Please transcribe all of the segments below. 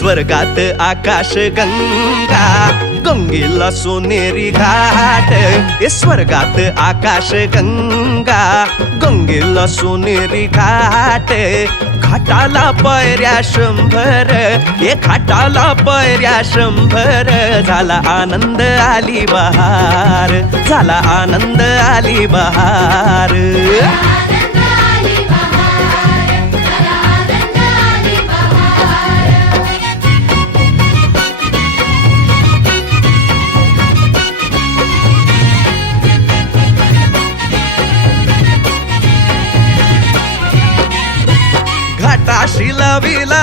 स्वर्गात आकाश गंगा, गंगेला सोनेरी घाट. स्वर्गात आकाश गंगा, गंगेला सोनेरी घाट. घाटाला पायऱ्या 100, घाटाला पायऱ्या 100. झाला आनंद आली बहार, झाला आनंद आली बहार. घाटाशी लाविला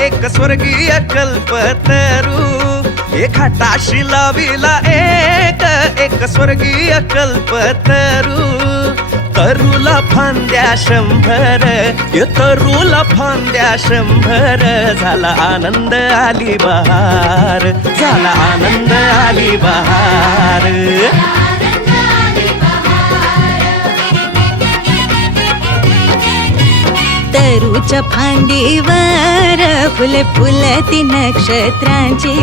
एक स्वर्गीय कल्पतरू. घाटाशी लाविला एक स्वर्गीय कल्पतरू. तरूला फांद्या 100, तरूला फांद्या 100. झाला आनंद आली बहार, झाला आनंद आली बहार. तरूच्या फांदीवर फुले फुलती नक्षत्रांची.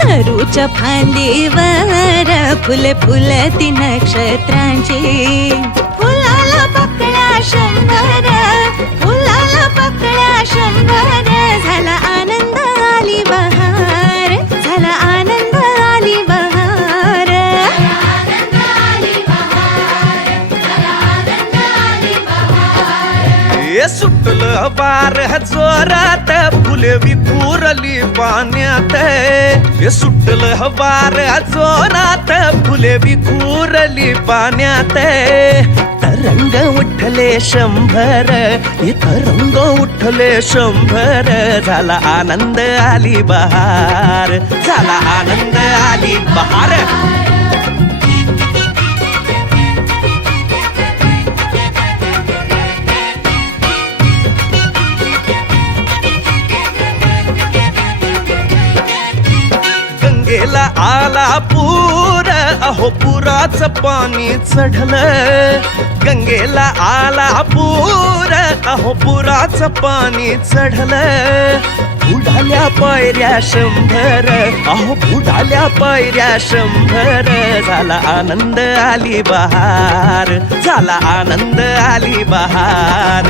तरूच्या फांदीवर फुले फुलती नक्षत्रांची. फुलाला पकड्या 100, फुलाला पकड्या 100. झाला आनंद आली बहार, झाला आनंद आली बहार. सुटलं बार जोरात, फुले विखुरली पाण्यात. सुटलं बार जोरात, फुले विखुरली पाण्यात. तरंग उठले 100, तरंग उठले 100. झाला आनंद आली बहार, झाला आनंद आली बहार. गंगेला आला पूर, अहो पुराचं पाणी चढलं. गंगेला आला पूर, अहो पुराचं पाणी चढलं. बुडाल्या पायऱ्या 100, अहो बुडाल्या पायऱ्या 100. झाला आनंद आली बहार, झाला आनंद आली बहार.